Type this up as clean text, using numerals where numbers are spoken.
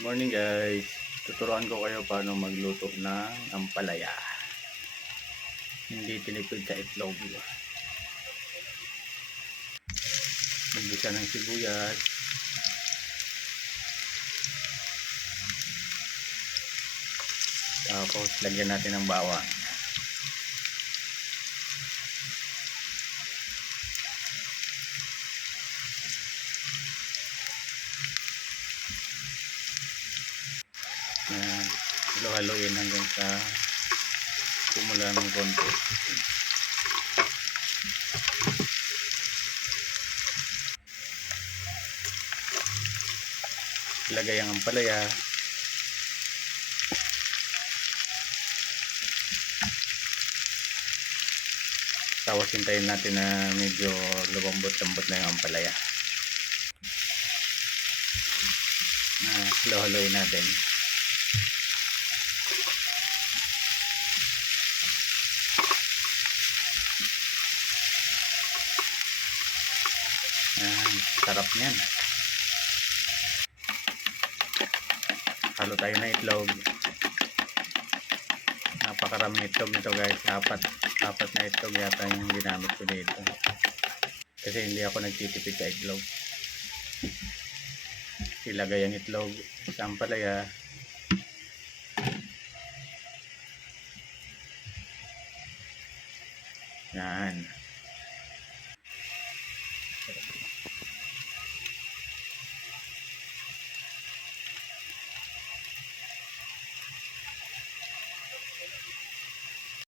Morning guys, tuturuan ko kayo paano magluto ng ampalaya. Hindi tinipid sa itlog. Maggisa ng sibuyas, tapos lagyan natin ng bawang. Yan, halo-haloin hanggang sa pumula ng konti. Ilagay ang ampalaya. Tapos hintayin natin na medyo lumambot-lambot na yung ampalaya. Halo-haloin natin. Sarap niyan. Halo tayo na itlog. Napakarami itlog nito guys. Apat na itlog yata yung ginamit ko dito. Kasi hindi ako nagtitipid sa itlog. Ilagay ang itlog sa ampalaya. Yan.